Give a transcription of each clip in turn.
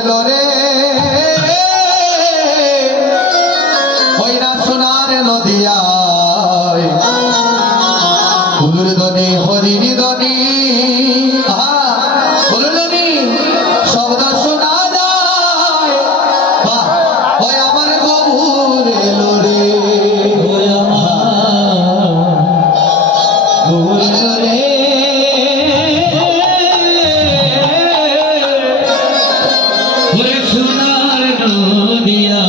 রে ওই না সোনার নদিয়ায় ফুলুর দনি হরিণী দনি ফুলুরনি শব্দ শোনা যায় বাহ ওই আমার গবুর এলো রে ওই আমার রে সোনার নদিয়া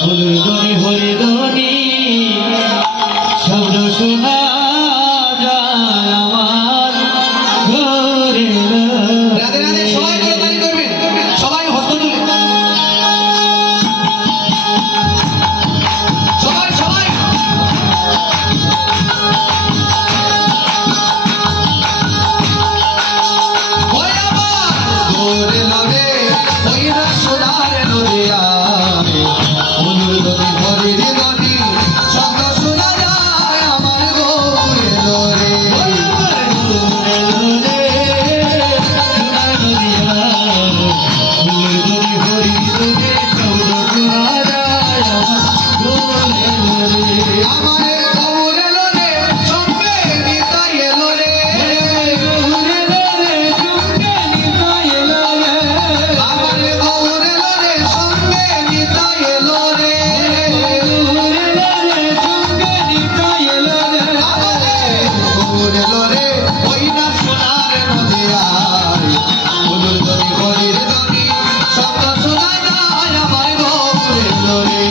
ফুলদনি হরিদনি শব্দ শোনা যায় আমার ঘরে। রাধে রাধে সবাই করে তালি করবেন, সবাই হস্ত তুলে সবাই সবাই ওই আমার গোরে লরে ওই না সোনার নদিয়া ফুলুর দনি হরিণী দনি শব্দ শোনা যায় আমার গোরে লরে আমারে গৌর এলো রে সঙ্গে নিতাই এলো রে আমারে গৌর এলো রে সঙ্গে নিতাই এলো রে আমারে গৌর এলো রে ওই না সোনার নদিয়ায় ফুলুর দনি হরির দনি শব্দ শোনা যায় আমার গৌর এলো রে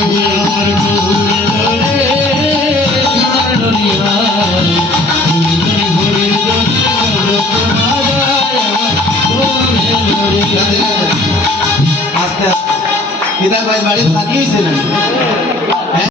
আস্তে আস্তে পিতার ভাই বাড়ির থাকিয়েছিলেন।